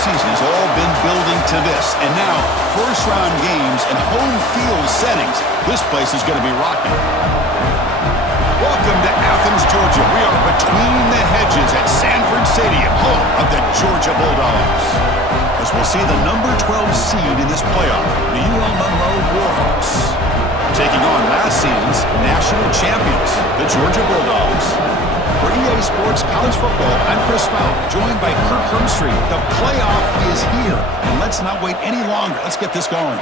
season has all been building to this. And now, first-round games and home field settings. This place is going to be rocking. Welcome to Athens, Georgia. We are between the hedges at Sanford Stadium, home of the Georgia Bulldogs. As we'll see the number 12 seed in this playoff, the Monroe Warhawks, taking on last season's national champions, the Georgia Bulldogs. For EA Sports College Football, I'm Chris Fowl, joined by Kirk Hermstreet. The playoff is here, and let's not wait any longer. Let's get this going.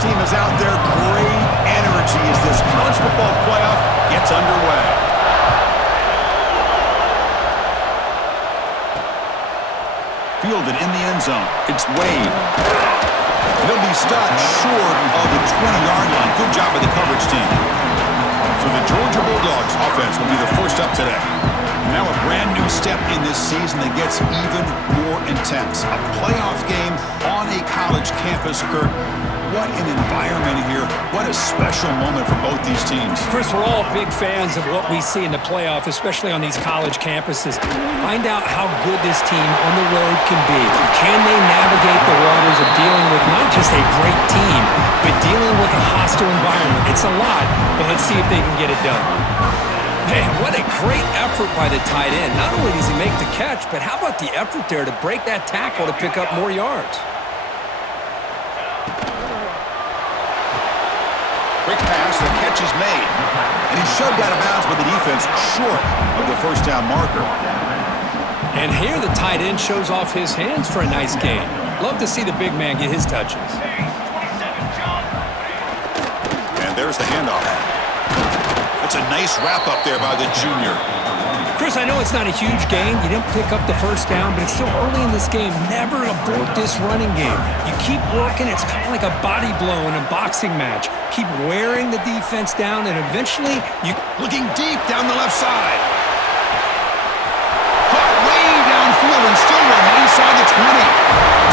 Team is out there. Great energy as this college football playoff gets underway. Fielded in the end zone. It's Wade. He'll be stopped short of the 20-yard line. Good job by the coverage team. So the Georgia Bulldogs offense will be the first up today. Now a brand new step in this season that gets even more intense. A playoff game on a college campus, Kurt. What an environment here. What a special moment for both these teams. Chris, we're all big fans of what we see in the playoff, especially on these college campuses. Find out how good this team on the road can be. Can they navigate the waters of dealing with not just a great team, but dealing with a hostile environment? It's a lot, but let's see if they can get it done. Man, what a great effort by the tight end. Not only does he make the catch, but how about the effort there to break that tackle to pick up more yards? Quick pass, the catch is made. And he's shoved out of bounds with the defense short of the first down marker. And here the tight end shows off his hands for a nice gain. Love to see the big man get his touches. And there's the handoff. That's a nice wrap up there by the junior. Chris, I know it's not a huge gain. You didn't pick up the first down, but it's still early in this game. Never abort this running game. You keep working. It's kind of like a body blow in a boxing match. Keep wearing the defense down, and eventually you... Looking deep down the left side. Caught way downfield and still running inside the 20.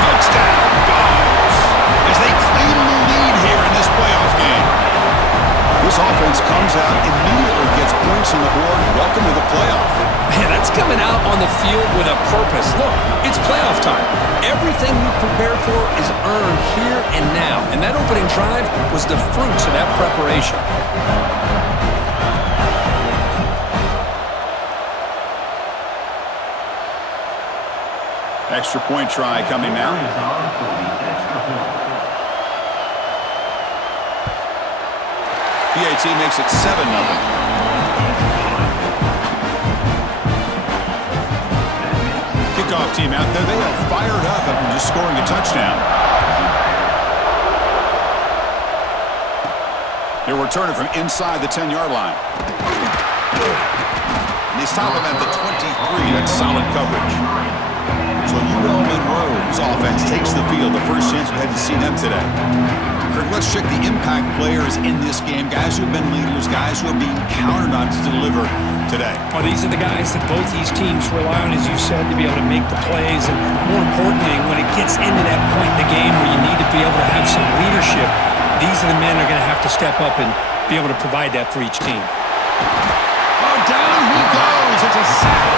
Touchdown, Dogs, as they claim the lead here in this playoff game. This offense comes out, immediately gets points on the board. Welcome to the playoff. Man, that's coming out on the field with a purpose. Look, it's playoff time. Everything you prepare for is earned here and now. And that opening drive was the fruits of that preparation. Extra point try coming now. PAT makes it 7-0. Kickoff team out there. They are fired up after just scoring a touchdown. They're returning from inside the 10-yard line. And they stop him at the 23. That's solid coverage. So Monroe's offense takes the field. The first chance we had to see them today. Kirk, let's check the impact players in this game. Guys who have been leaders, guys who are being counted on to deliver today. Well, these are the guys that both these teams rely on, as you said, to be able to make the plays. And more importantly, when it gets into that point in the game where you need to be able to have some leadership, these are the men that are going to have to step up and be able to provide that for each team. Oh, down he goes. It's a sack.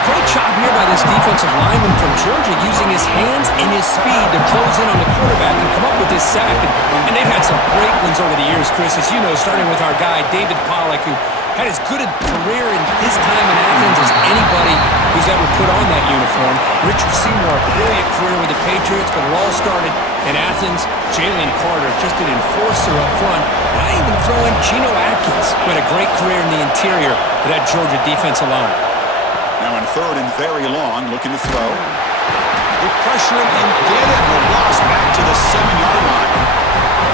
Great job here by this defensive lineman from Georgia, using his hands and his speed to close in on the quarterback and come up with this sack. And they've had some great ones over the years, Chris, as you know, starting with our guy, David Pollock, who had as good a career in his time in Athens as anybody who's ever put on that uniform. Richard Seymour, a brilliant career with the Patriots, but it all started in Athens. Jalen Carter, just an enforcer up front. And I even throw in Geno Atkins, who had a great career in the interior of that Georgia defensive line. Now in third and very long, looking to throw. They pressure him and get it. The loss back to the 7-yard line.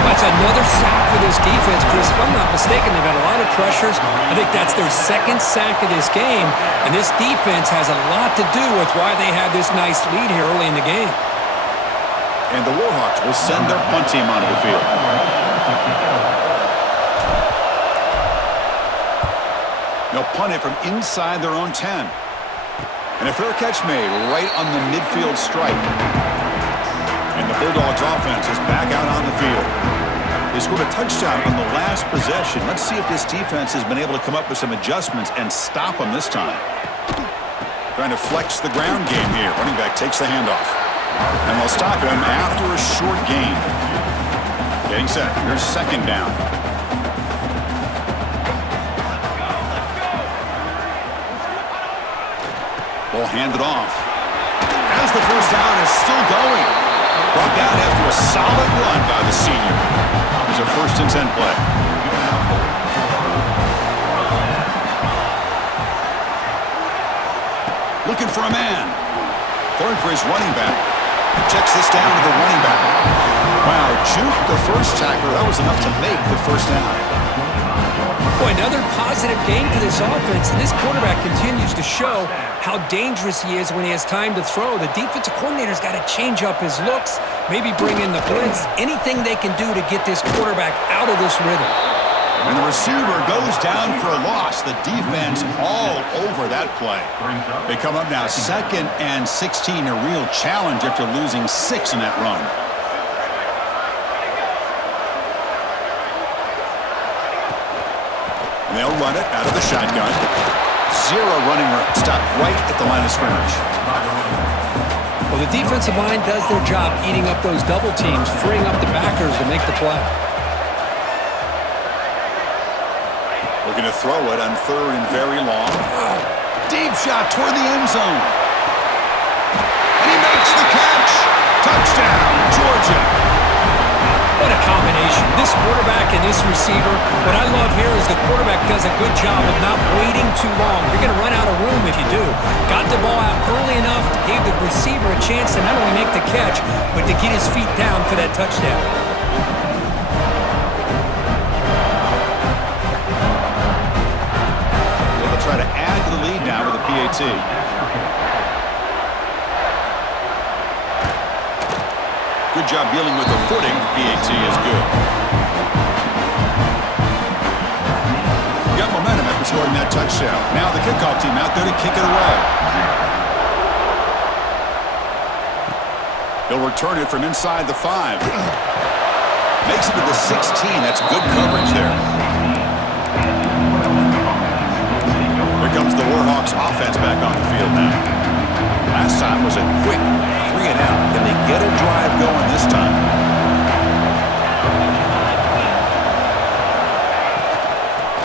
That's another sack for this defense, Chris. If I'm not mistaken, they've had a lot of pressures. I think that's their second sack of this game. And this defense has a lot to do with why they have this nice lead here early in the game. And the Warhawks will send their punt team onto the field. They'll punt it from inside their own 10. And a fair catch made right on the midfield stripe. And the Bulldogs offense is back out on the field. They scored a touchdown on the last possession. Let's see if this defense has been able to come up with some adjustments and stop them this time. Trying to flex the ground game here. Running back takes the handoff. And they'll stop him after a short gain. Getting set. Here's second down. Ball handed off. As the first down is still going. Brought down after a solid run by the senior. It's a 1st and 10 play. Looking for a man. Throwing for his running back. Checks this down to the running back. Wow, juked the first tackler. That was enough to make the first down. Boy, another positive game for this offense, and this quarterback continues to show how dangerous he is when he has time to throw. The defensive coordinator's got to change up his looks, maybe bring in the blitz, anything they can do to get this quarterback out of this rhythm. And the receiver goes down for a loss. The defense all over that play. They come up now 2nd and 16, a real challenge after losing 6 in that run. And they'll run it out of the shotgun. 0 running room. Stop right at the line of scrimmage. Well, the defensive line does their job eating up those double teams, freeing up the backers to make the play. Looking to throw it on 3rd and very long. Deep shot toward the end zone. And he makes the catch. Touchdown, Georgia. What a combination. This quarterback and this receiver. What I love here is the quarterback does a good job of not waiting too long. You're going to run out of room if you do. Got the ball out early enough, gave the receiver a chance to not only make the catch, but to get his feet down for that touchdown. They'll try to add to the lead now with a PAT. Good job dealing with the footing. PAT is good. Got momentum after scoring that touchdown. Now the kickoff team out there to kick it away. He'll return it from inside the 5. Makes it to the 16. That's good coverage there. Here comes the Warhawks offense back on the field now. Last time was a quick 3 and out. Can they get a drive going this time?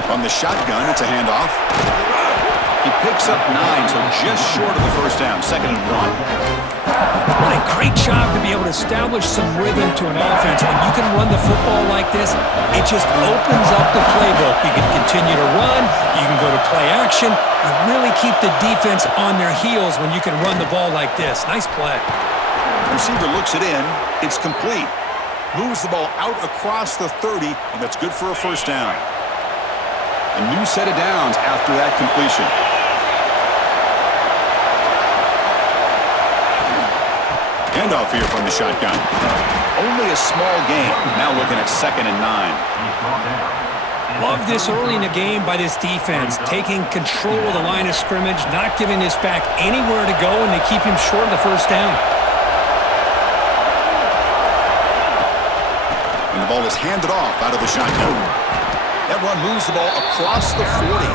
From the shotgun, it's a handoff. He picks up 9, so just short of the first down. 2nd and 1. What a great job to be able to establish some rhythm to an offense. When you can run the football like this, it just opens up the playbook. You can continue to run. You can go to play action. You really keep the defense on their heels when you can run the ball like this. Nice play. Receiver looks it in. It's complete. Moves the ball out across the 30, and that's good for a first down. A new set of downs after that completion. Handoff here from the shotgun. Only a small gain. Now looking at 2nd and 9. Love this early in the game by this defense, taking control of the line of scrimmage, not giving this back anywhere to go, and they keep him short of the first down. And the ball is handed off out of the shotgun. That run moves the ball across the 40.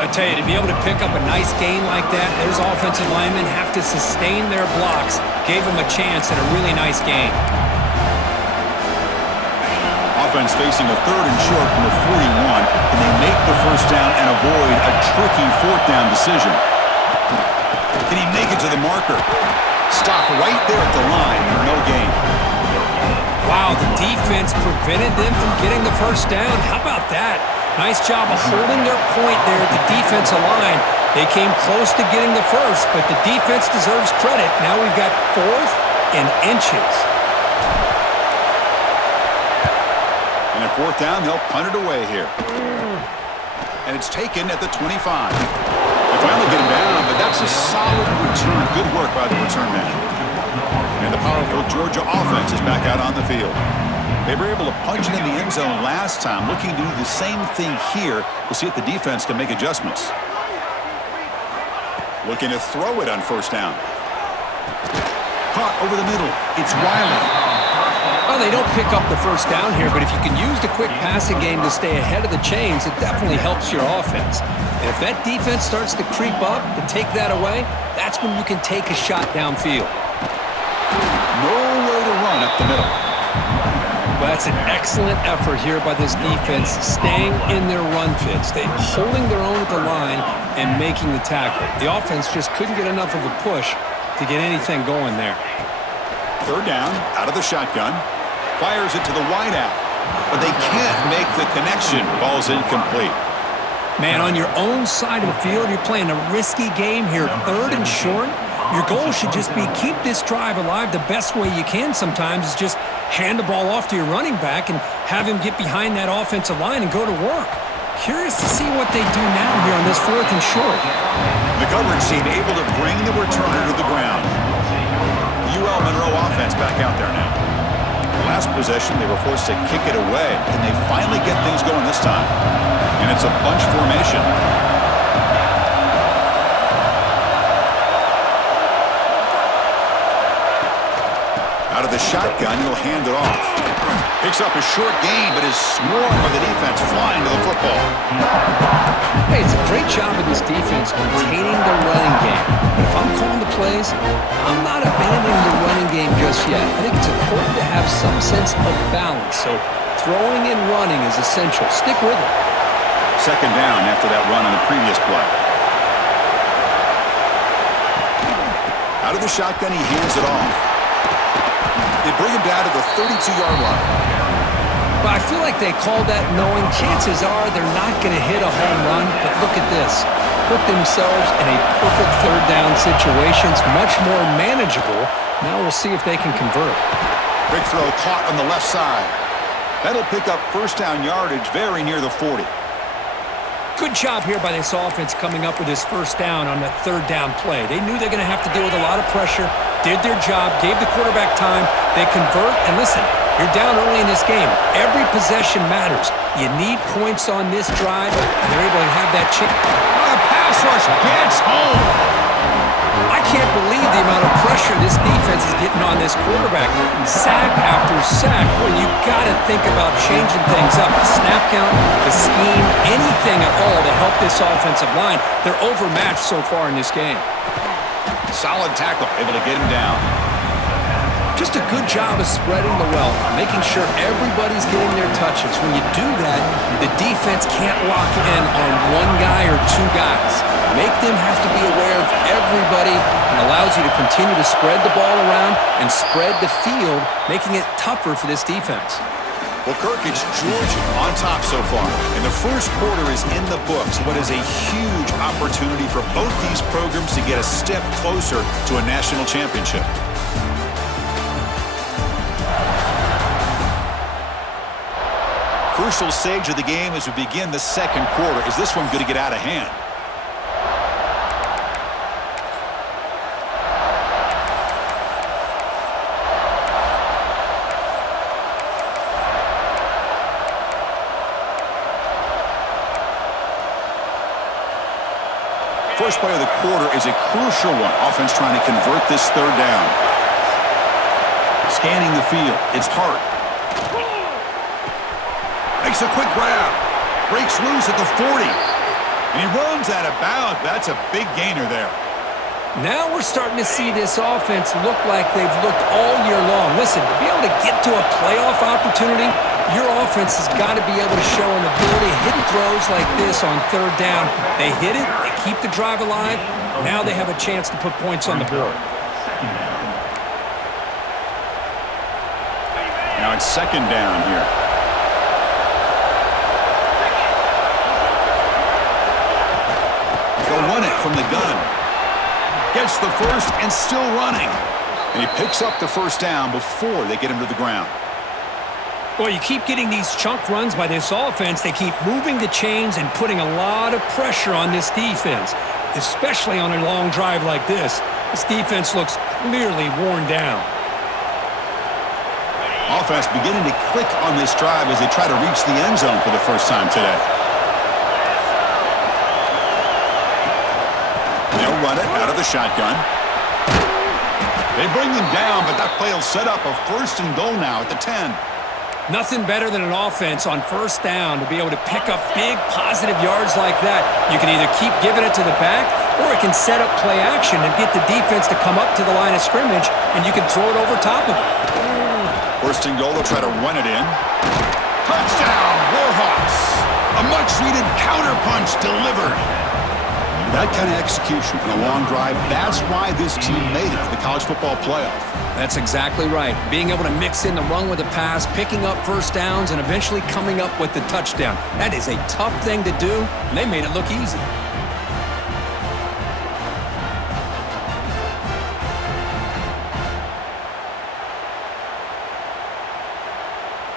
I tell you, to be able to pick up a nice gain like that, those offensive linemen have to sustain their blocks. Gave them a chance at a really nice gain. Offense facing a 3rd and short from the 41. Can they make the first down and avoid a tricky 4th down decision? Can he make it to the marker? Stop right there at the line. No gain. Wow, the defense prevented them from getting the first down. How about that? Nice job of holding their point there at the defensive line. They came close to getting the first, but the defense deserves credit. Now we've got 4th and inches. And at 4th down, they'll punt it away here. And it's taken at the 25. They finally get him down, but that's a solid return. Good work by the return man. And the powerful Georgia offense is back out on the field. They were able to punch it in the end zone last time, looking to do the same thing here. We'll see if the defense can make adjustments. Looking to throw it on first down. Caught over the middle. It's Riley. Well, they don't pick up the first down here, but if you can use the quick passing game to stay ahead of the chains, it definitely helps your offense. And if that defense starts to creep up to take that away, that's when you can take a shot downfield. No way to run up the middle. Well, that's an excellent effort here by this defense, staying in their run fits. They're holding their own at the line and making the tackle. The offense just couldn't get enough of a push to get anything going there. Third down, out of the shotgun. Fires it to the wideout. But they can't make the connection. Ball's incomplete. Man, on your own side of the field, you're playing a risky game here. Third and short. Your goal should just be keep this drive alive the best way you can sometimes is just hand the ball off to your running back and have him get behind that offensive line and go to work. Curious to see what they do now here on this fourth and short. The coverage team able to bring the returner to the ground. The UL Monroe offense back out there now. The last possession, they were forced to kick it away. Can they finally get things going this time? And it's a bunch formation. Out of the shotgun, he'll hand it off. Picks up a short gain, but is swarmed by the defense flying to the football. Hey, it's a great job of this defense containing the running game. But if I'm calling the plays, I'm not abandoning the running game just yet. I think it's important to have some sense of balance. So throwing and running is essential. Stick with it. Second down after that run on the previous play. Out of the shotgun, he hands it off. They bring him down to the 32-yard line. But I feel like they called that knowing chances are they're not going to hit a home run. But look at this. Put themselves in a perfect third down situation. It's much more manageable. Now we'll see if they can convert. Quick throw caught on the left side. That'll pick up first down yardage very near the 40. Good job here by this offense coming up with this first down on the third down play. They knew they're going to have to deal with a lot of pressure, did their job, gave the quarterback time. They convert, and listen, you're down early in this game. Every possession matters. You need points on this drive, and they're able to have that chance. The pass rush gets home. I can't believe the amount of pressure this defense is getting on this quarterback. Sack after sack. Well, you got to think about changing things up. The snap count, the scheme, anything at all to help this offensive line. They're overmatched so far in this game. Solid tackle, able to get him down. Just a good job of spreading the wealth, making sure everybody's getting their touches. When you do that, the defense can't lock in on one guy or two guys. Make them have to be aware of everybody and allows you to continue to spread the ball around and spread the field, making it tougher for this defense. Well, Kirk, it's Georgia on top so far. And the first quarter is in the books. What is a huge opportunity for both these programs to get a step closer to a national championship. Crucial stage of the game as we begin the second quarter. Is this one going to get out of hand? First play of the quarter is a crucial one. Offense trying to convert this third down. Scanning the field. It's Hart. Makes a quick grab. Breaks loose at the 40. And he runs out of bounds. That's a big gainer there. Now we're starting to see this offense look like they've looked all year long. Listen, to be able to get to a playoff opportunity, your offense has got to be able to show an ability to hit throws like this on third down. They hit it, they keep the drive alive. Now they have a chance to put points on the board. Now it's second down here. They'll run it from the gun. Gets the first and still running. And he picks up the first down before they get him to the ground. Well, you keep getting these chunk runs by this offense. They keep moving the chains and putting a lot of pressure on this defense, especially on a long drive like this. This defense looks clearly worn down. Offense beginning to click on this drive as they try to reach the end zone for the first time today. They'll run it out of the shotgun. They bring him down, but that play will set up a 1st and goal now at the 10. Nothing better than an offense on 1st down to be able to pick up big positive yards like that. You can either keep giving it to the back, or it can set up play action and get the defense to come up to the line of scrimmage, and you can throw it over top of it. 1st and goal, they'll try to run it in. Touchdown, Warhawks! A much-needed counterpunch delivered. That kind of execution in a long drive, that's why this team made it to the college football playoff. That's exactly right. Being able to mix in the run with the pass, picking up 1st downs, and eventually coming up with the touchdown. That is a tough thing to do, and they made it look easy.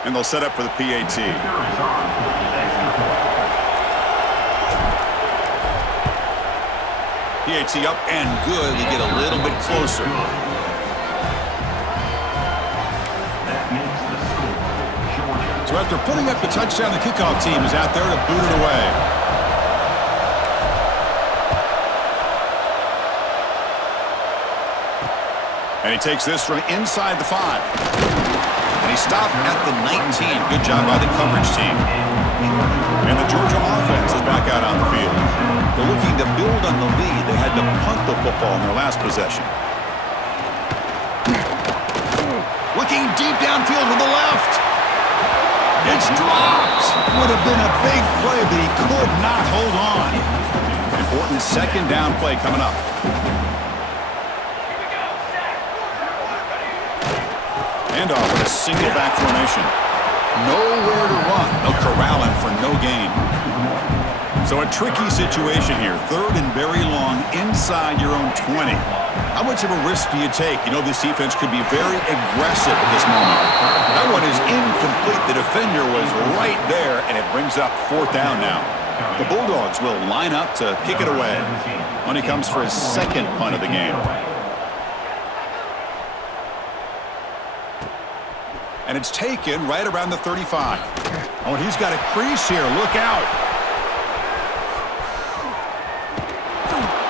And they'll set up for the PAT. PAT up and good. They get a little bit closer. So after putting up the touchdown, the kickoff team is out there to boot it away. And he takes this from inside the 5. And he stopped at the 19. Good job by the coverage team. And the Georgia offense is back out on the field. They're looking to build on the lead. They had to punt the football in their last possession. Looking deep downfield to the left. It's dropped. Would have been a big play, but he could not hold on. Important 2nd down play coming up. Handoff with a single back formation. Nowhere to run. They'll corral him for no gain. So a tricky situation here. 3rd and very long inside your own 20. How much of a risk do you take? You know this defense could be very aggressive at this moment. That one is incomplete. The defender was right there, and it brings up 4th down now. The Bulldogs will line up to kick it away when he comes for his 2nd punt of the game. And it's taken right around the 35. Oh, and he's got a crease here. Look out.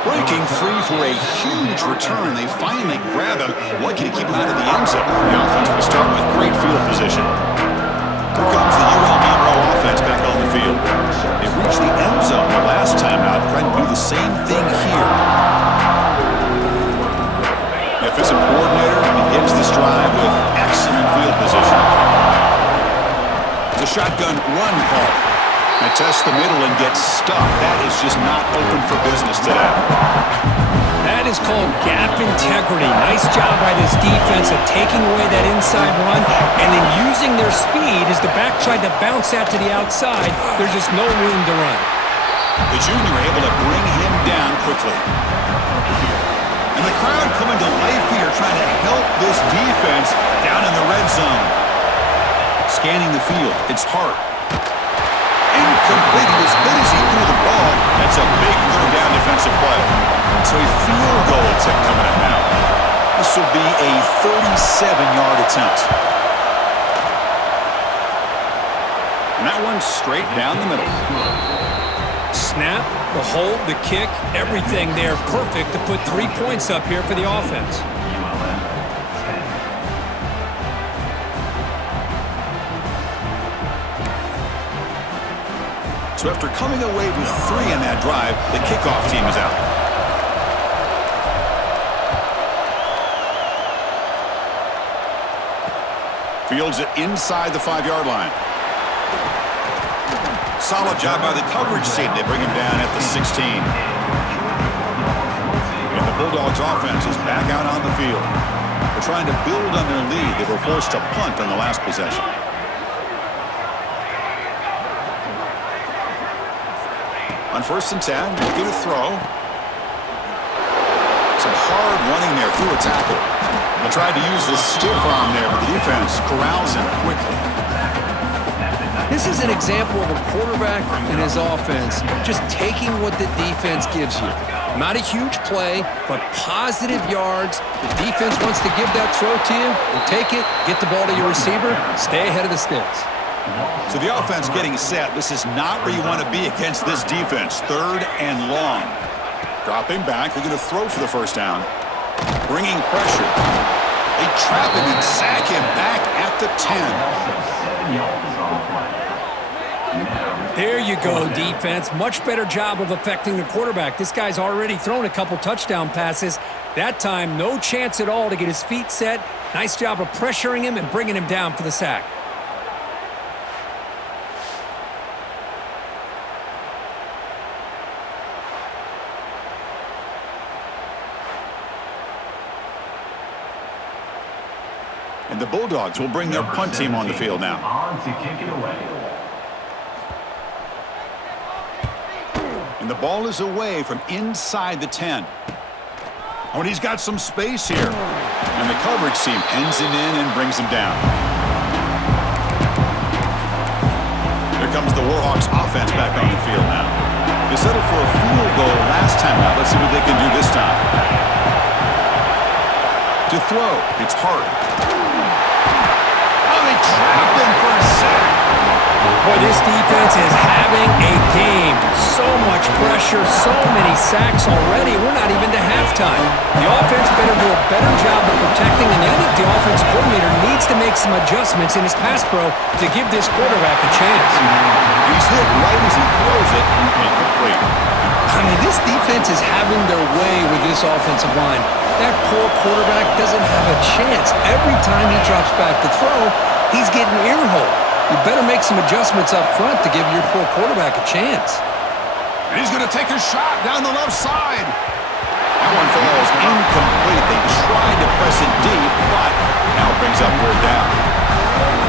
Breaking free for a huge return. They finally grab him. Lucky to keep him out of the end zone. The offense will start with great field position. Here comes the UL Monroe offense back on the field. They reached the end zone the last time out, trying to do the same thing here. The offensive coordinator begins this drive with excellent field position. It's a shotgun run call. They test the middle and get stuck. That is just not open for business today. That is called gap integrity. Nice job by this defense of taking away that inside run and then using their speed as the back tried to bounce out to the outside. There's just no room to run. The junior able to bring him down quickly. And the crowd coming to life here trying to help this defense down in the red zone. Scanning the field. It's Hart. Incomplete. He was hit as he threw the ball. That's a big 3rd down defensive play. So a field goal attempt coming up now. This will be a 37-yard attempt. And that one's straight down the middle. Snap, the hold, the kick, everything there perfect to put 3 points up here for the offense. So after coming away with 3 in that drive, the kickoff team is out. Fields it inside the 5-yard line. Solid job by the coverage team. They bring him down at the 16. And the Bulldogs offense is back out on the field. They're trying to build on their lead. They were forced to punt on the last possession. On 1st and 10, we'll get a throw. Some hard running there through a tackle. They tried to use the stiff arm there, but the defense corrals him quickly. This is an example of a quarterback and his offense just taking what the defense gives you. Not a huge play, but positive yards. The defense wants to give that throw to you. You take it, get the ball to your receiver, stay ahead of the sticks. So the offense getting set. This is not where you want to be against this defense. 3rd and long. Dropping back. They're going to throw for the 1st down. Bringing pressure. They trap him and sack him back at the 10. There you go, defense. Much better job of affecting the quarterback. This guy's already thrown a couple touchdown passes. That time, no chance at all to get his feet set. Nice job of pressuring him and bringing him down for the sack. And the Bulldogs will bring their punt team on the field now. And the ball is away from inside the 10. Oh, and he's got some space here. And the coverage team ends him in and brings him down. Here comes the Warhawks offense back on the field now. They settled for a field goal last time out. Let's see what they can do this time. To throw, it's Hart. Oh, they trap him for a sack. Boy, this defense is having a game. So much pressure, so many sacks already. We're not even to halftime. The offense better do a better job of protecting, and I think the offense coordinator needs to make some adjustments in his pass pro to give this quarterback a chance. He's hit right as he throws it. Incomplete. I mean, this defense is having their way with this offensive line. That poor quarterback doesn't have a chance. Every time he drops back to throw, he's getting ear-hole. You better make some adjustments up front to give your poor quarterback a chance. And he's going to take a shot down the left side. That one falls incomplete. They tried to press it deep, but now it brings up third down.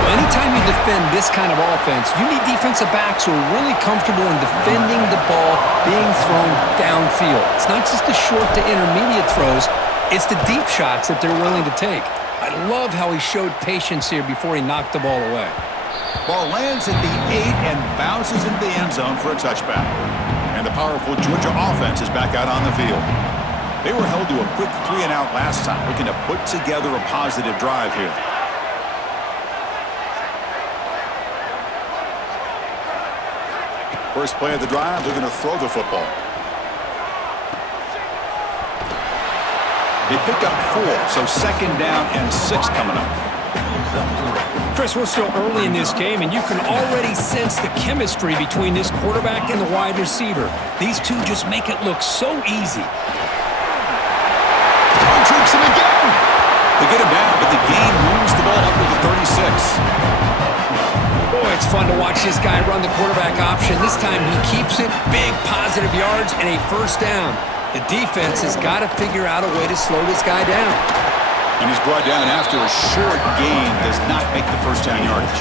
Well, anytime you defend this kind of offense, you need defensive backs who are really comfortable in defending the ball being thrown downfield. It's not just the short to intermediate throws. It's the deep shots that they're willing to take. I love how he showed patience here before he knocked the ball away. Ball lands at the 8 and bounces into the end zone for a touchback. And the powerful Georgia offense is back out on the field. They were held to a quick 3-and-out last time, looking to put together a positive drive here. First play of the drive, they're going to throw the football. They pick up 4, so 2nd down and 6 coming up. Chris, we're still early in this game, and you can already sense the chemistry between this quarterback and the wide receiver. These two just make it look so easy. Tricks him again. They get him down, but the game moves the ball up to the 36. Boy, it's fun to watch this guy run the quarterback option. This time he keeps it, big positive yards, and a first down. The defense has got to figure out a way to slow this guy down. And he's brought down after a short gain, does not make the first down yardage.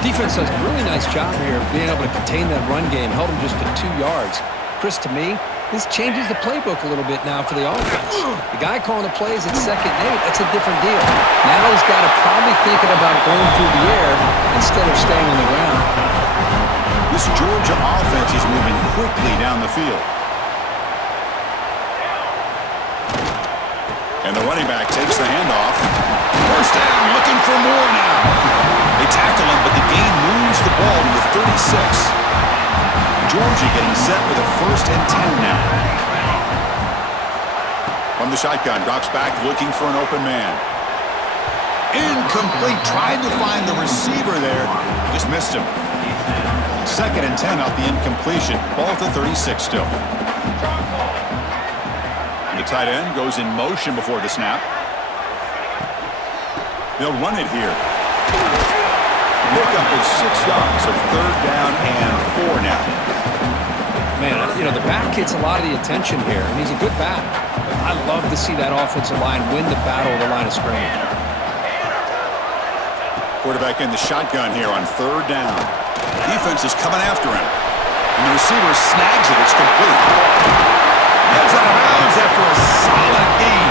Defense does a really nice job here of being able to contain that run game, held him just to 2 yards. Chris, to me, this changes the playbook a little bit now for the offense. The guy calling the plays at 2nd and 8, that's a different deal. Now he's got to probably thinking about going through the air instead of staying on the ground. This Georgia offense is moving quickly down the field. And the running back takes the handoff. First down, looking for more now. They tackle him, but the gain moves the ball to the 36. Georgia getting set with a 1st and 10 now. From the shotgun, drops back, looking for an open man. Incomplete, tried to find the receiver there. Just missed him. 2nd and 10 off the incompletion. Ball at the 36 still. The tight end goes in motion before the snap. They'll run it here. Pickup is 6 yards, so 3rd down and 4 now. Man, you know, the back gets a lot of the attention here, and he's a good back. I love to see that offensive line win the battle of the line of scrimmage. Quarterback in the shotgun here on 3rd down. Defense is coming after him. And the receiver snags it. It's complete. Heads out of bounds after a solid gain.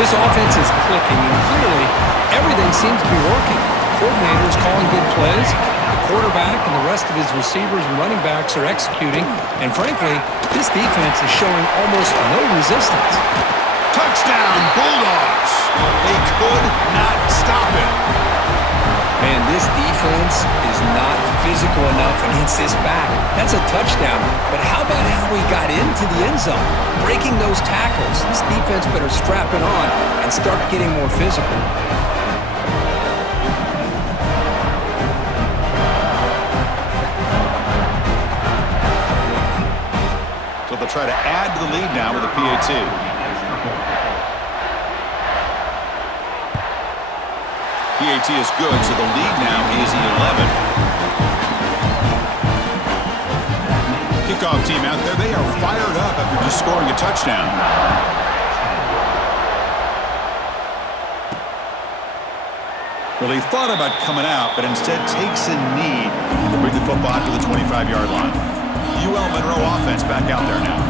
This offense is clicking, and clearly everything seems to be working. Coordinators calling good plays. The quarterback and the rest of his receivers and running backs are executing. And frankly, this defense is showing almost no resistance. Touchdown, Bulldogs. They could not stop it. Man, this defense is not physical enough against this back. That's a touchdown. But how about how he got into the end zone? Breaking those tackles. This defense better strap it on and start getting more physical. So they'll try to add to the lead now with a PAT. PAT is good, so the lead now is 11. Kickoff team out there, they are fired up after just scoring a touchdown. Well, he thought about coming out, but instead takes a knee to bring the football out to the 25-yard line. UL Monroe offense back out there now.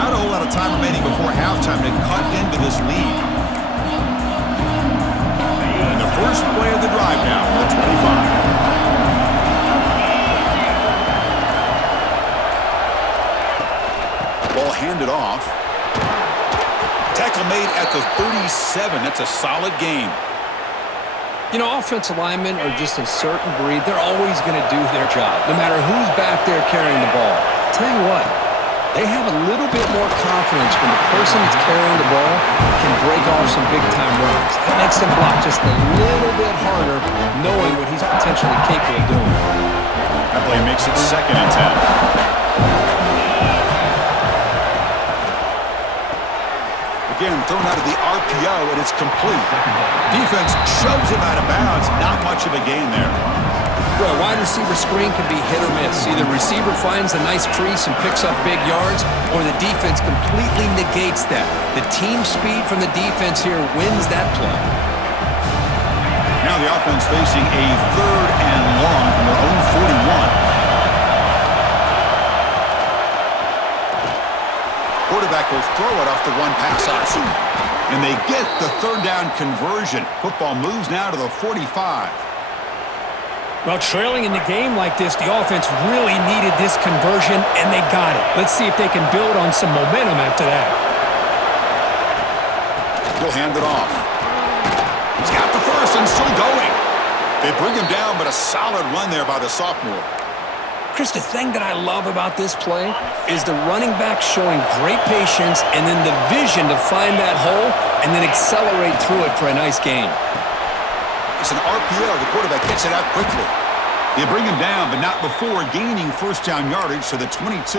Not a whole lot of time remaining before halftime to cut into this lead. First play of the drive now for the 25. Ball handed off. Tackle made at the 37. That's a solid game. You know, offensive linemen are just a certain breed. They're always going to do their job, no matter who's back there carrying the ball. I'll tell you what, they have a little bit more confidence when the person that's carrying the ball can break off some big-time runs. That makes them block just a little bit harder, knowing what he's potentially capable of doing. That play makes it 2nd and 10. Again, thrown out of the RPO, and it's complete. Defense shoves him out of bounds. Not much of a gain there. Well, a wide receiver screen can be hit or miss. Either receiver finds a nice crease and picks up big yards, or the defense completely negates that. The team speed from the defense here wins that play. Now the offense facing a 3rd and long from their own 41. Quarterback will throw it off the one-pass option. And they get the 3rd down conversion. Football moves now to the 45. Well, trailing in the game like this, the offense really needed this conversion, and they got it. Let's see if they can build on some momentum after that. He'll hand it off. He's got the first and still going. They bring him down, but a solid run there by the sophomore. Chris, the thing that I love about this play is the running back showing great patience and then the vision to find that hole and then accelerate through it for a nice gain. It's an RPO. The quarterback gets it out quickly. They bring him down, but not before gaining 1st down yardage to the 22.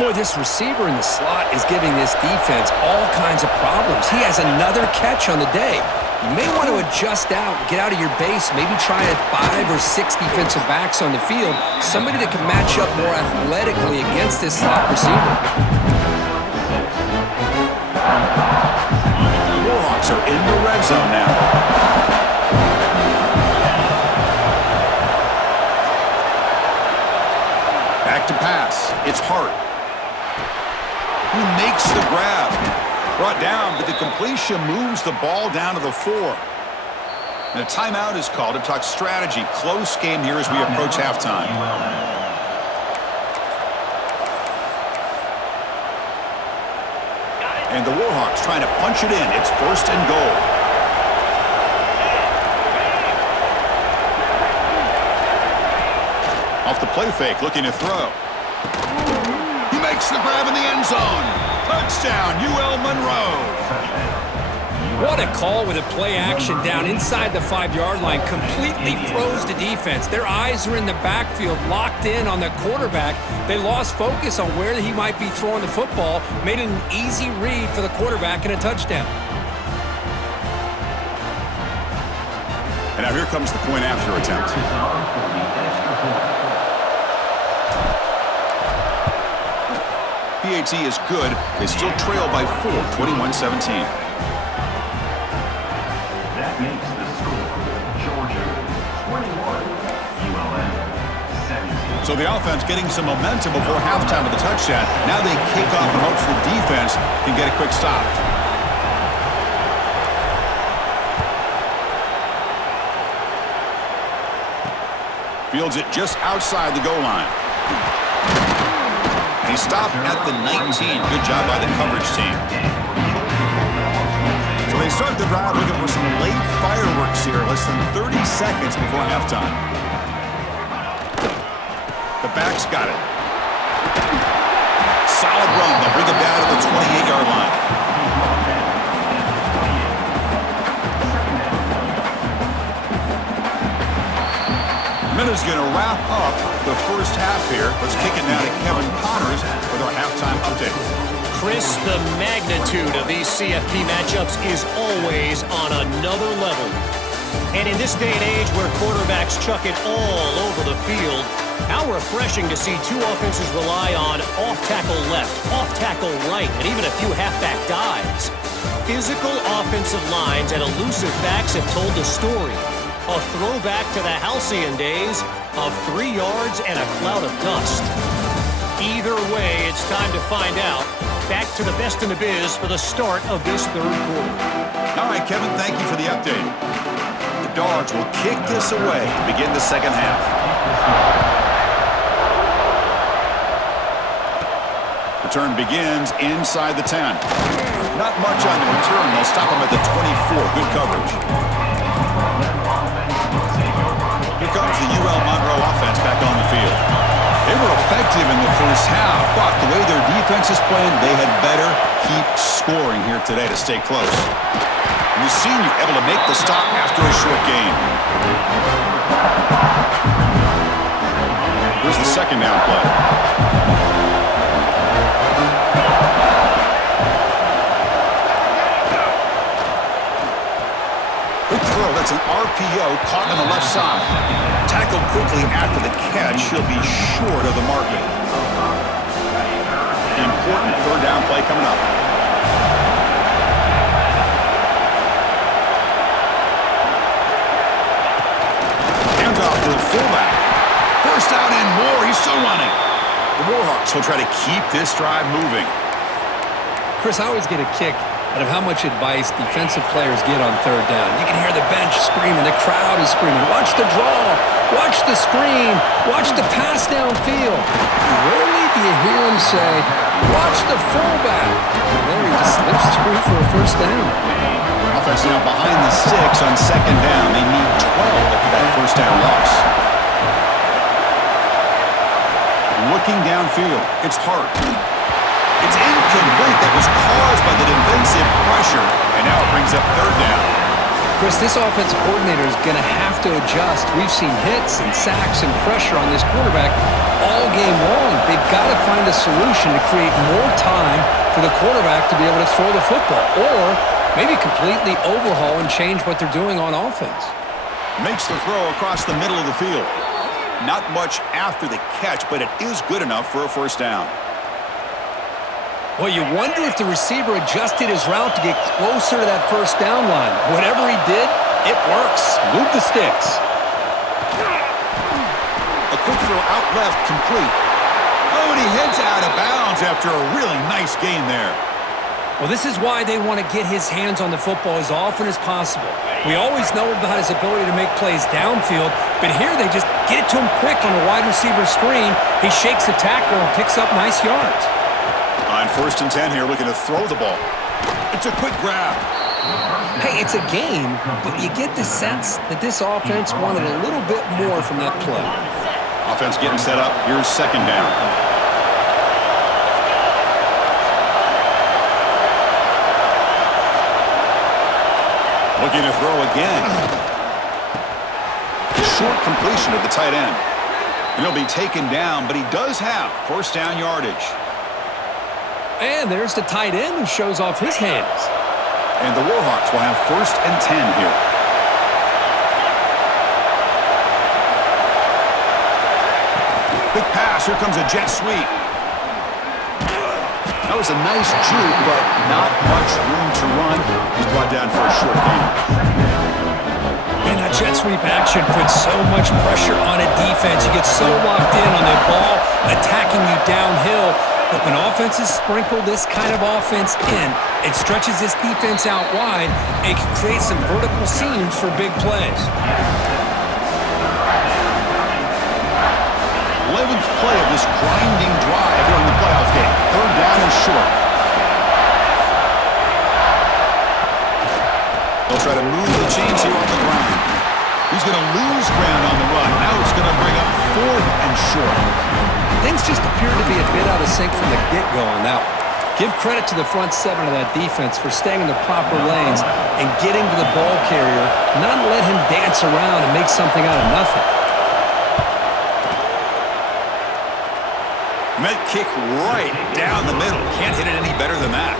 Boy, this receiver in the slot is giving this defense all kinds of problems. He has another catch on the day. You may want to adjust out, get out of your base, maybe try 5 or 6 defensive backs on the field, somebody that can match up more athletically against this slot receiver. Warhawks are in the red zone now. Back to pass. It's Hart. Who makes the grab? Brought down, but the completion moves the ball down to the 4. And a timeout is called to talk strategy. Close game here as we approach halftime. And the Warhawks trying to punch it in. It's 1st and goal. Off the play fake, looking to throw. He makes the grab in the end zone. Touchdown, UL Monroe. What a call with a play action down inside the 5-yard line. Completely froze the defense. Their eyes are in the backfield, locked in on the quarterback. They lost focus on where he might be throwing the football. Made it an easy read for the quarterback and a touchdown. And now here comes the point after attempt. PAT is good. They still trail by 4, 21-17. That makes the score Georgia 21, ULM 17. So the offense getting some momentum before halftime with the touchdown. Now they kick off in hopes the defense can get a quick stop. Fields it just outside the goal line. He stopped at the 19. Good job by the coverage team. So they start the drive looking for some late fireworks here, less than 30 seconds before halftime. Halfback's got it. Solid run. They'll bring him down to the 28-yard line. Minute's going to wrap up the first half here. Let's kick it now to Kevin Connors with our halftime update. Chris, the magnitude of these CFP matchups is always on another level. And in this day and age where quarterbacks chuck it all over the field, how refreshing to see two offenses rely on off-tackle left, off-tackle right, and even a few halfback dives. Physical offensive lines and elusive backs have told the story. A throwback to the halcyon days of 3 yards and a cloud of dust. Either way, it's time to find out. Back to the best in the biz for the start of this third quarter. All right, Kevin, thank you for the update. The Dogs will kick this away to begin the second half. Return begins inside the 10. Not much on the return. They'll stop him at the 24. Good coverage. Here comes the UL Monroe offense back on the field. They were effective in the first half, but the way their defense is playing, they had better keep scoring here today to stay close. And the senior able to make the stop after a short gain. Here's the second down play. Good throw. That's an RPO caught on the left side. Tackled quickly after the catch. He'll be short of the marker. Important third down play coming up. Hands off to the fullback. First down and more. He's still running. The Warhawks will try to keep this drive moving. Chris, I always get a kick out of how much advice defensive players get on third down. You can hear the bench screaming, the crowd is screaming, watch the draw, watch the screen, watch the pass downfield. Rarely do you hear them say, watch the fullback. And there he just slips through for a first down. Offense now behind the sticks on second down. They need 12 after that first down loss. Looking downfield, it's Hart. It's incomplete. That was caused by the defensive pressure, and now it brings up third down. Chris, this offensive coordinator is going to have to adjust. We've seen hits and sacks and pressure on this quarterback all game long. They've got to find a solution to create more time for the quarterback to be able to throw the football, or maybe completely overhaul and change what they're doing on offense. Makes the throw across the middle of the field. Not much after the catch, but it is good enough for a first down. Well, you wonder if the receiver adjusted his route to get closer to that first down line. Whatever he did, it works. Move the sticks. A quick throw out left, complete. Oh, and he heads out of bounds after a really nice gain there. Well, this is why they want to get his hands on the football as often as possible. We always know about his ability to make plays downfield, but here they just get it to him quick on a wide receiver screen. He shakes the tackle and picks up nice yards. On 1st and 10 here, looking to throw the ball. It's a quick grab. Hey, it's a game, but you get the sense that this offense wanted a little bit more from that play. Offense getting set up. Here's second down. Looking to throw again. Short completion of the tight end. And he'll be taken down, but he does have first down yardage. And there's the tight end who shows off his hands. And the Warhawks will have 1st and 10 here. Big pass. Here comes a jet sweep. That was a nice juke, but not much room to run. He's brought down for a short gain. Man, that jet sweep action puts so much pressure on a defense. You get so locked in on the ball attacking you downhill. But when offenses sprinkle this kind of offense in, it stretches this defense out wide and can create some vertical seams for big plays. 11th play of this grinding drive here in the playoff game. Third down and short. They'll try to move the chains here on the ground. He's going to lose ground on the run. Now it's going to bring up 4th and short. things just appeared to be a bit out of sync from the get-go on that one. Give credit to the front seven of that defense for staying in the proper lanes and getting to the ball carrier, not let him dance around and make something out of nothing. Met kick right down the middle. Can't hit it any better than that.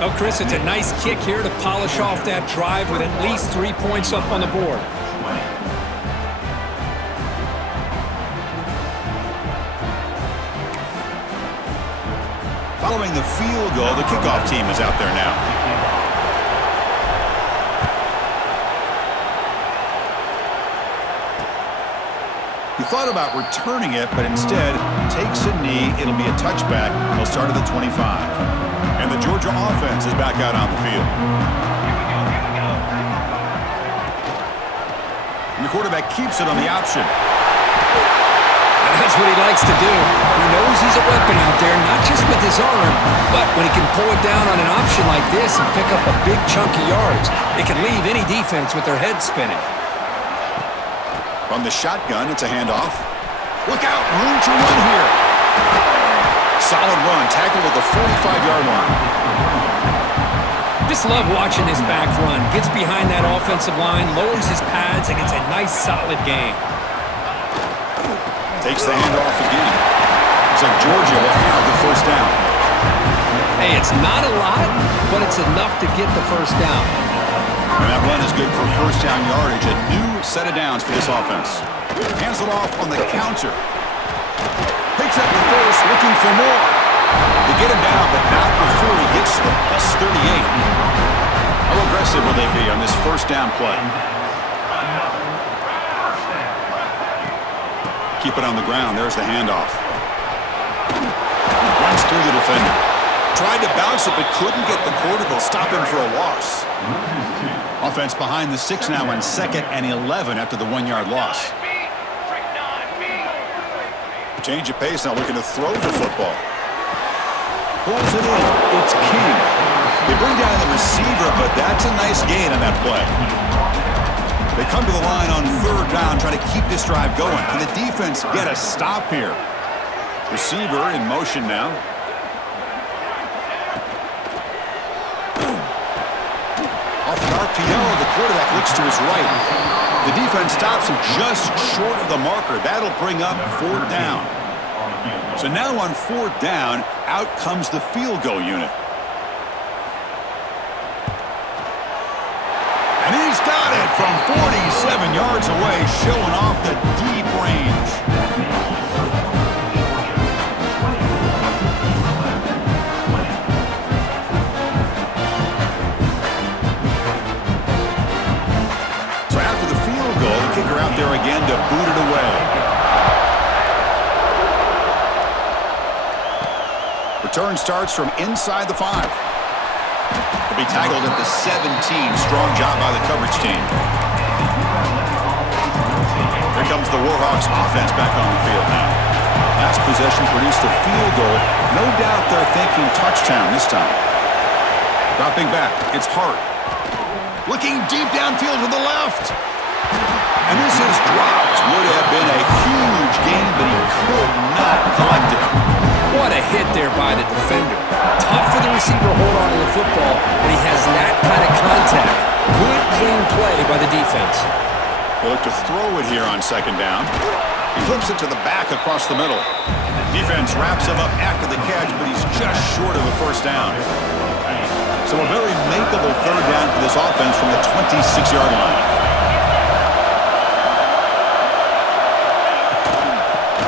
Oh, Chris, it's a nice kick here to polish off that drive with at least 3 points up on the board. Following the field goal, the kickoff team is out there now. He thought about returning it, but instead takes a knee. It'll be a touchback. He'll start at the 25. And the Georgia offense is back out on the field. And the quarterback keeps it on the option. That's what he likes to do. He knows he's a weapon out there, not just with his arm, but when he can pull it down on an option like this and pick up a big chunk of yards, it can leave any defense with their head spinning. From the shotgun, it's a handoff. Look out, room to run here. Solid run, tackled at the 45-yard line. Just love watching this back run. Gets behind that offensive line, lowers his pads, and gets a nice solid gain. Takes the handoff again. Looks like Georgia will have the first down. Hey, it's not a lot, but it's enough to get the first down. And that run is good for first down yardage. A new set of downs for this offense. Hands it off on the counter. Picks up the first, looking for more. They get him down, but not before he gets to the plus 38. How aggressive will they be on this first down play? Keep it on the ground. There's the handoff. Runs through the defender. Tried to bounce it, but couldn't get the quarterback. Stop him for a loss. Offense behind the 6 now on 2nd and 11 after the 1-yard loss. Change of pace now, looking to throw the football. Pulls it in. It's King. They bring down the receiver, but that's a nice gain on that play. They come to the line on 3rd down, trying to keep this drive going. Can the defense get a stop here? Receiver in motion now. Off an RPO, the quarterback looks to his right. The defense stops him just short of the marker. That'll bring up 4th down. So now on 4th down, out comes the field goal unit. And he's got it from 47 yards away, showing off the deep range. So after the field goal, the kicker out there again to boot it away. Return starts from inside the 5. Will be tackled at the 17. Strong job by the coverage team. Here comes the Warhawks offense back on the field now. Last possession produced a field goal. No doubt they're thinking touchdown this time. Dropping back, it's Hart. Looking deep downfield to the left. And this is dropped. Would have been a huge gain, but he could not collect it. What a hit there by the defender. Tough for the receiver to hold on to the football, but he has that kind of contact. Good, clean play by the defense. They look to throw it here on 2nd down. He flips it to the back across the middle. Defense wraps him up after the catch, but he's just short of the first down. So a very makeable 3rd down for this offense from the 26-yard line.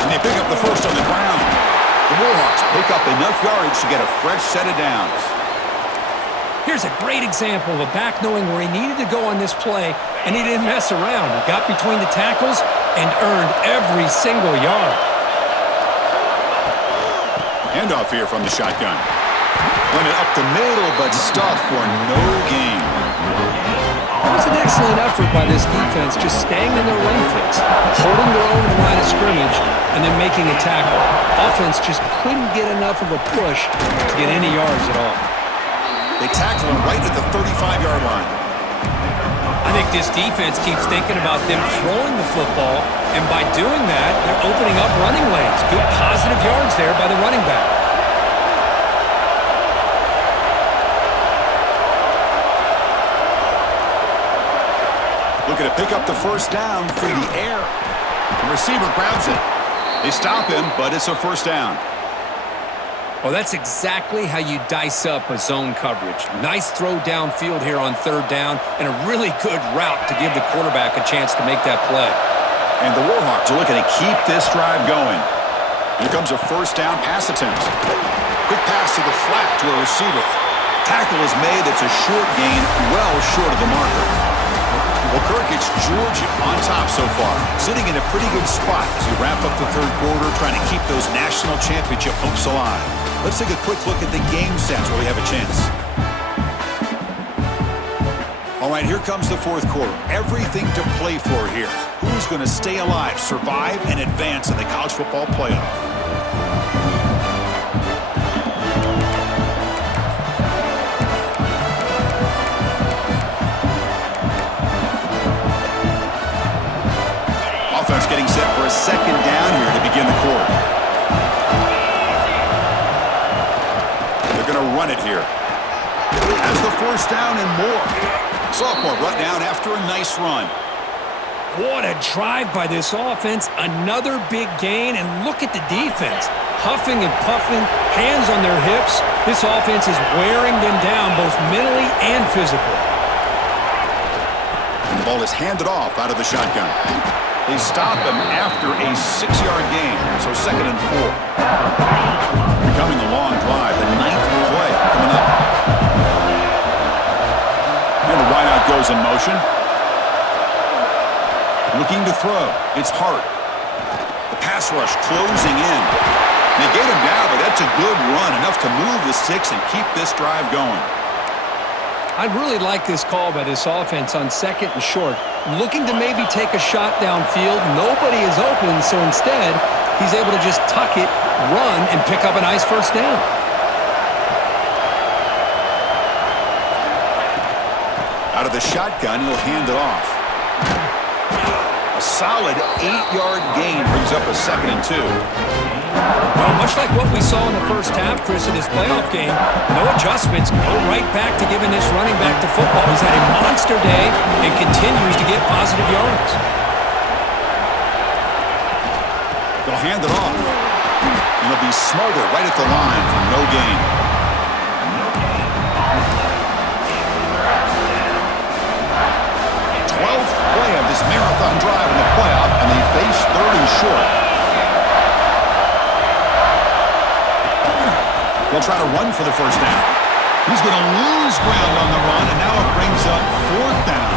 And they pick up the first on the ground. The Warhawks pick up enough yardage to get a fresh set of downs. Here's a great example of a back knowing where he needed to go on this play, and he didn't mess around. He got between the tackles and earned every single yard. Handoff here from the shotgun. Went it up the middle, but stuffed for no gain. It was an excellent effort by this defense, just staying in their lane fix, holding their own in the line of scrimmage, and then making a tackle. Offense just couldn't get enough of a push to get any yards at all. They tackle him right at the 35-yard line. I think this defense keeps thinking about them throwing the football, and by doing that, they're opening up running lanes. Good positive yards there by the running back. Looking to pick up the first down through the air. The receiver grabs it. They stop him, but it's a first down. Well, that's exactly how you dice up a zone coverage. Nice throw downfield here on third down, and a really good route to give the quarterback a chance to make that play. And the Warhawks are looking to keep this drive going. Here comes a first down pass attempt. Quick pass to the flat to a receiver. Tackle is made. It's a short gain, well short of the marker. Well, Kirk, it's Georgia on top so far, sitting in a pretty good spot as we wrap up the third quarter, trying to keep those national championship hopes alive. Let's take a quick look at the game stats where we have a chance. All right, here comes the fourth quarter. Everything to play for here. Who's going to stay alive, survive, and advance in the college football playoff? Offense getting set for a second down here to begin the quarter. They're going to run it here. Has the first down and more. Sophomore brought down after a nice run. What a drive by this offense. Another big gain, and look at the defense. Huffing and puffing, hands on their hips. This offense is wearing them down both mentally and physically. The ball is handed off out of the shotgun. They stop him after a 6-yard gain, so 2nd and 4. Becoming a long drive, the 9th play coming up. And the wideout goes in motion. Looking to throw. It's Hart. The pass rush closing in. They get him down, but that's a good run, enough to move the sticks and keep this drive going. I'd really like this call by this offense on 2nd and short. Looking to maybe take a shot downfield. Nobody is open, so instead, he's able to just tuck it, run, and pick up a nice first down. Out of the shotgun, he'll hand it off. A solid 8-yard gain brings up a 2nd and 2. Well, much like what we saw in the first half, Chris, in this playoff game, no adjustments, go right back to giving this running back the football. He's had a monster day and continues to get positive yards. They'll hand it off. And he'll be smothered right at the line for no gain. 12th play of this marathon drive in the playoff, and they face 3rd and short. They'll try to run for the first down. He's going to lose ground on the run, and now it brings up 4th down.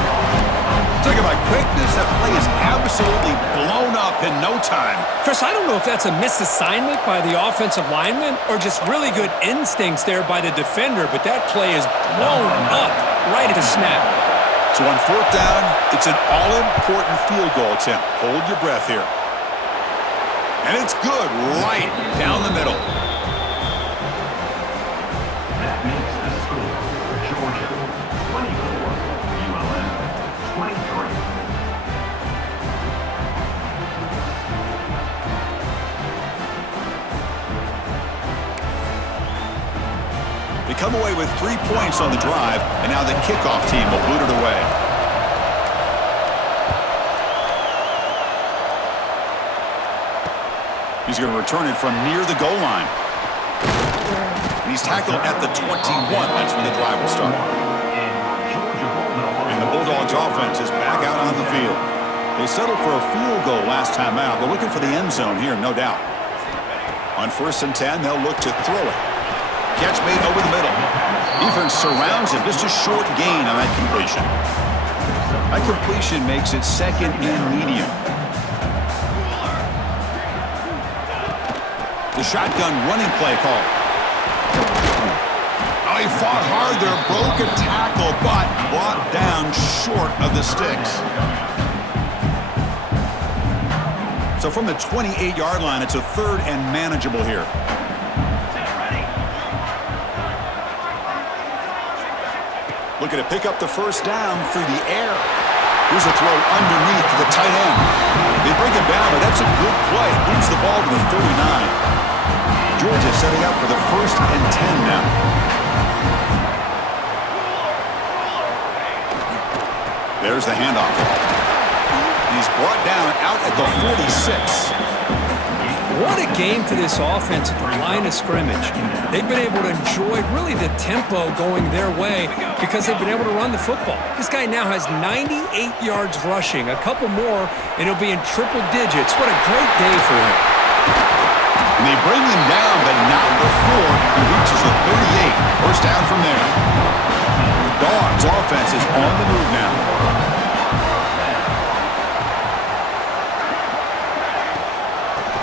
Talking about quickness, that play is absolutely blown up in no time. Chris, I don't know if that's a misassignment by the offensive lineman or just really good instincts there by the defender, but that play is blown up right at the snap. So on 4th down, it's an all-important field goal attempt. Hold your breath here. And it's good right down the middle. That makes the score. Georgia 24, ULM 23. They come away with 3 points on the drive, and now the kickoff team will boot it away. He's going to return it from near the goal line. And he's tackled at the 21. That's when the drive will start. And the Bulldogs offense is back out on the field. They settled for a field goal last time out. They're looking for the end zone here, no doubt. On 1st and 10, they'll look to throw it. Catch made over the middle. Defense surrounds him. Just a short gain on that completion. That completion makes it 2nd and medium. The shotgun running play call. Oh, he fought hard there. Broke a tackle, but brought down short of the sticks. So from the 28-yard line, it's a 3rd and manageable here. Looking to pick up the first down through the air. Here's a throw underneath to the tight end. They bring him down, but that's a good play. Moves the ball to the 39. Georgia setting up for the 1st and 10 now. There's the handoff. He's brought down out at the 46. What a game for this offense at the line of scrimmage. They've been able to enjoy really the tempo going their way because they've been able to run the football. This guy now has 98 yards rushing, a couple more, and he'll be in triple digits. What a great day for him. And they bring him down, but not before he reaches the 38. First down from there. Dogs offense is on the move now.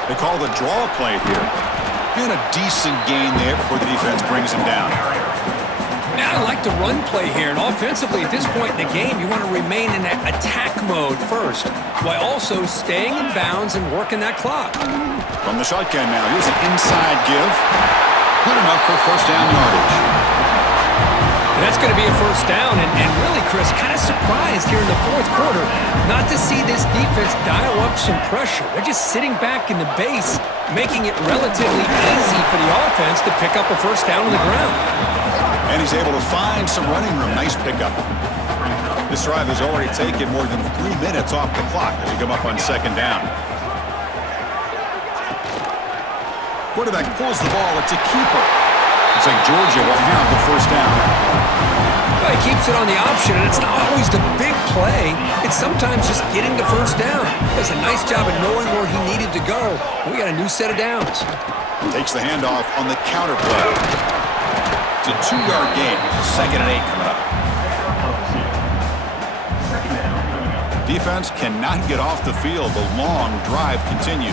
They call the draw play here. And a decent gain there before the defense brings him down. Now I like the run play here, and offensively at this point in the game, you want to remain in that attack mode first, while also staying in bounds and working that clock. From the shotgun now, here's an inside give. Good enough for first down yardage. And that's going to be a first down, and really, Chris, kind of surprised here in the 4th quarter not to see this defense dial up some pressure. They're just sitting back in the base, making it relatively easy for the offense to pick up a first down on the ground. And he's able to find some running room. Nice pickup. This drive has already taken more than 3 minutes off the clock as we come up on 2nd down. Quarterback pulls the ball. It's a keeper. Looks like Georgia will have the first down. Well, he keeps it on the option, and it's not always the big play. It's sometimes just getting the first down. He does a nice job of knowing where he needed to go. We got a new set of downs. Takes the handoff on the counter play. It's a 2-yard gain. 2nd and 8 coming up. Defense cannot get off the field. The long drive continues.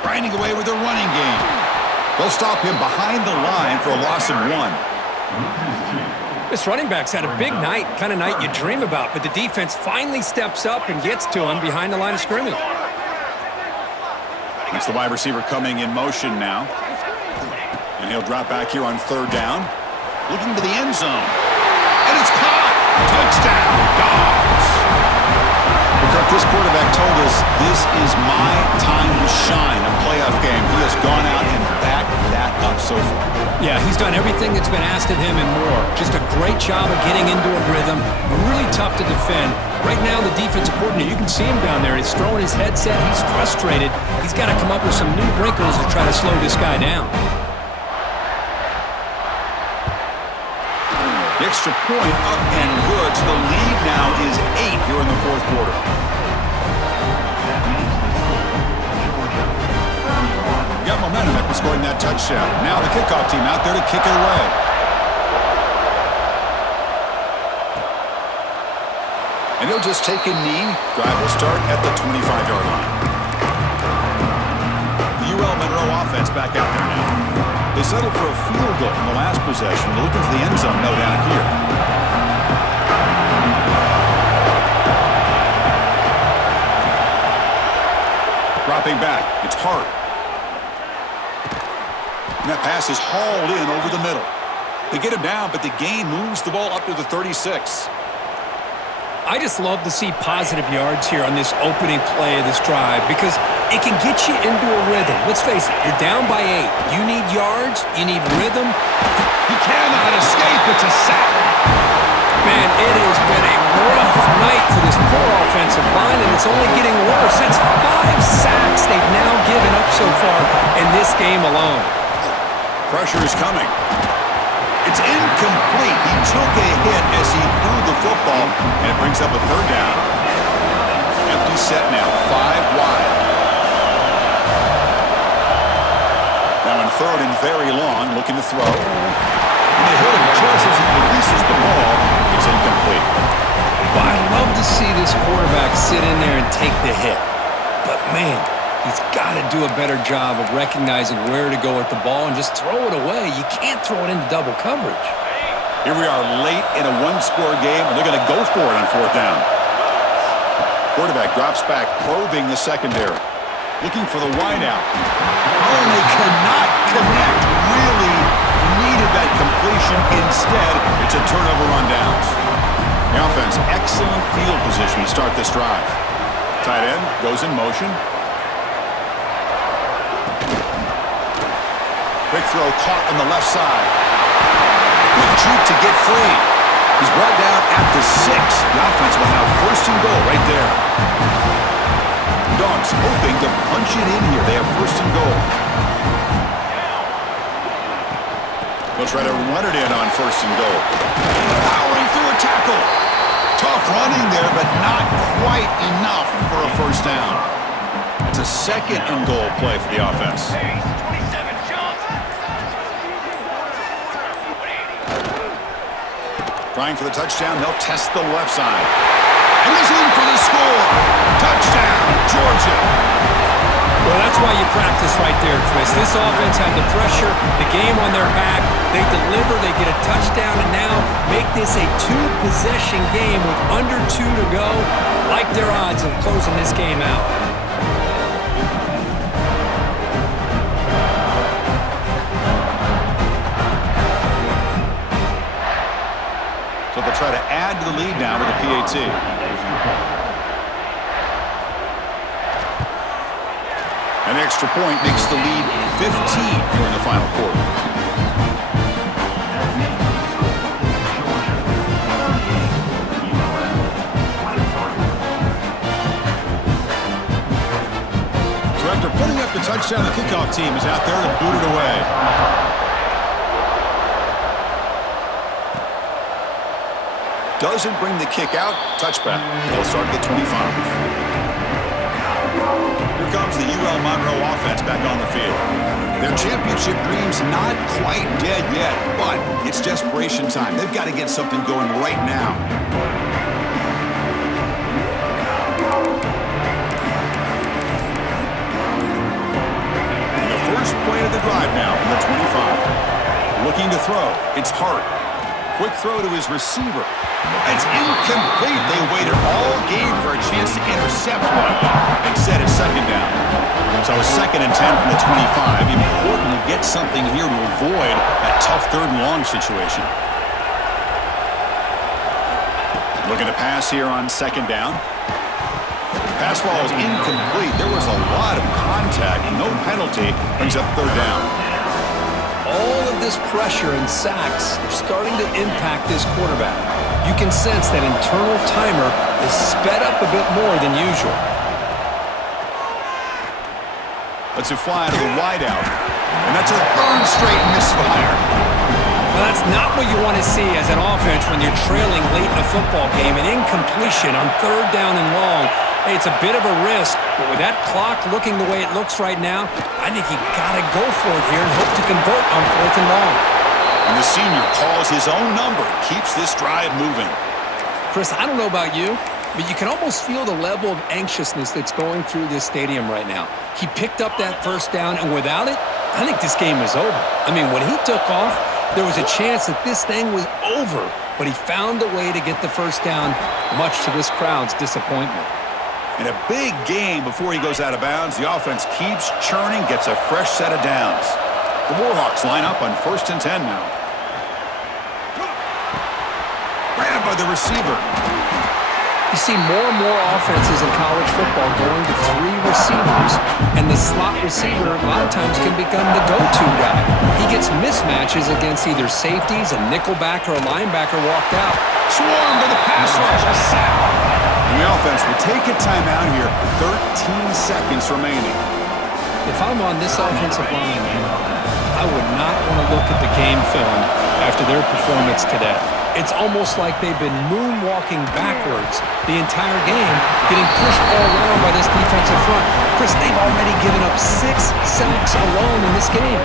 Grinding away with a running game. They'll stop him behind the line for a loss of 1. This running back's had a big night, kind of night you dream about, but the defense finally steps up and gets to him behind the line of scrimmage. It's the wide receiver coming in motion now. And he'll drop back here on 3rd down. Looking to the end zone. And it's caught! Touchdown, Dogs! Kirk, this quarterback told us this is my time to shine, a playoff game. He has gone out and backed that up so far. Yeah, he's done everything that's been asked of him and more. Just a great job of getting into a rhythm. Really tough to defend. Right now, the defensive coordinator, you can see him down there. He's throwing his headset. He's frustrated. He's got to come up with some new wrinkles to try to slow this guy down. The extra point up and good. So the lead now is 8 here in the 4th quarter. Got momentum after scoring that touchdown. Now the kickoff team out there to kick it away. And he'll just take a knee. Drive will start at the 25-yard line. The Monroe offense back out there now. They settled for a field goal in the last possession. They're looking for the end zone, no doubt here. Dropping back. It's Hart. And that pass is hauled in over the middle. They get him down, but the gain moves the ball up to the 36. I just love to see positive yards here on this opening play of this drive because it can get you into a rhythm. Let's face it, you're down by 8. You need yards, you need rhythm. He cannot escape. It's a sack. Man, it has been a rough night for this poor offensive line, and it's only getting worse. That's 5 sacks they've now given up so far in this game alone. Pressure is coming. It's incomplete. He took a hit as he threw the football, and it brings up a 3rd down. Empty set now, 5 wide. Now in 3rd and very long, looking to throw. And they hit him just as he releases the ball. It's incomplete. Well, I'd love to see this quarterback sit in there and take the hit. But, man, he's got to do a better job of recognizing where to go with the ball and just throw it away. You can't throw it into double coverage. Here we are late in a 1-score game, and they're going to go for it on 4th down. Quarterback drops back, probing the secondary. Looking for the wideout. Oh, and they cannot connect. Really needed that completion. Instead, it's a turnover on downs. The offense, excellent field position to start this drive. Tight end goes in motion. Big throw caught on the left side. With juke to get free. He's brought down at the 6. The offense will have first and goal right there. Dogs hoping to punch it in here. They have first and goal. They'll try to run it in on first and goal. Powering through a tackle. Tough running there, but not quite enough for a first down. It's a second and goal play for the offense. Trying for the touchdown, they'll test the left side. And he's in for the score. Touchdown, Georgia. Well, that's why you practice right there, Chris. This offense had the pressure, the game on their back. They deliver, they get a touchdown, and now make this a 2-possession game with under 2 to go. Like their odds of closing this game out. So they'll try to add to the lead now with a PAT. An extra point makes the lead 15 here in the final quarter. So after putting up the touchdown, the kickoff team is out there to boot it away. Doesn't bring the kick out. Touchback. They'll start at the 25. Here comes the UL Monroe offense back on the field. Their championship dreams not quite dead yet, but it's desperation time. They've got to get something going right now. And the first play of the drive now from the 25. Looking to throw. It's Hart. Quick throw to his receiver. It's incomplete. They waited all game for a chance to intercept one. Instead, it's second down. So a 2nd and 10 from the 25. Important to get something here to avoid that tough 3rd and long situation. Looking to pass here on 2nd down. Pass ball is incomplete. There was a lot of contact. No penalty. Brings up 3rd down. All of this pressure and sacks are starting to impact this quarterback. You can sense that internal timer is sped up a bit more than usual. Let's it fly to the wideout. And that's a 3rd straight misfire. Well, that's not what you want to see as an offense when you're trailing late in a football game. An incompletion on 3rd down and long. Hey, it's a bit of a risk, but with that clock looking the way it looks right now, I think you got to go for it here and hope to convert on 4th and long. And the senior calls his own number, keeps this drive moving. Chris, I don't know about you, but you can almost feel the level of anxiousness that's going through this stadium right now. He picked up that first down, and without it, I think this game is over. I mean, when he took off, there was a chance that this thing was over, but he found a way to get the first down, much to this crowd's disappointment. In a big game before he goes out of bounds, the offense keeps churning, gets a fresh set of downs. The Warhawks line up on 1st and 10 now. Grabbed by the receiver. You see more and more offenses in college football going to 3 receivers, and the slot receiver a lot of times can become the go-to guy. He gets mismatches against either safeties, a nickelback, or a linebacker walked out. Swarmed by the pass rush, a sack. And the offense will take a timeout here. 13 seconds remaining. If I'm on this offensive line, I would not want to look at the game film after their performance today. It's almost like they've been moonwalking backwards the entire game, getting pushed all around by this defensive front. Chris, they've already given up 6 sacks alone in this game.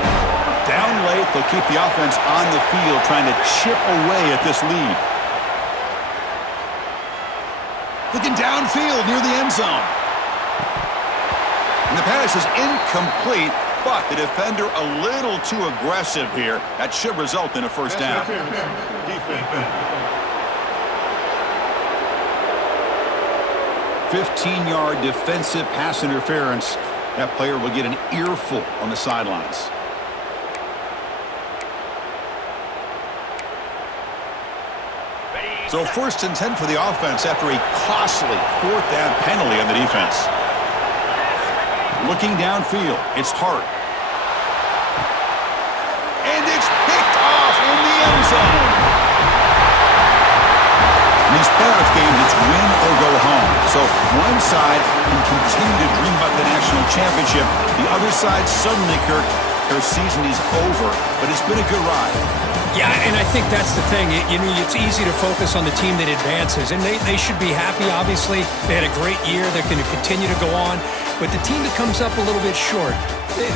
Down late, they'll keep the offense on the field, trying to chip away at this lead. Looking downfield near the end zone. And the pass is incomplete, but the defender a little too aggressive here. That should result in a first down. 15-yard defensive pass interference. That player will get an earful on the sidelines. So 1st and 10 for the offense after a costly 4th down penalty on the defense. Looking downfield, it's Hart. And it's picked off in the end zone. In these playoff games, it's win or go home. So one side can continue to dream about the national championship. The other side, suddenly, Kirk, their season is over. But it's been a good ride. Yeah, and I think that's the thing. It's easy to focus on the team that advances, and they should be happy, obviously. They had a great year. They're going to continue to go on. But the team that comes up a little bit short,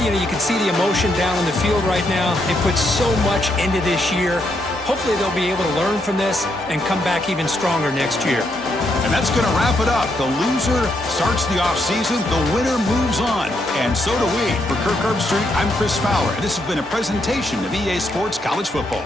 you can see the emotion down on the field right now. They put so much into this year. Hopefully they'll be able to learn from this and come back even stronger next year. And that's going to wrap it up. The loser starts the offseason. The winner moves on. And so do we. For Kirk Herbstreit, I'm Chris Fowler. And this has been a presentation of EA Sports College Football.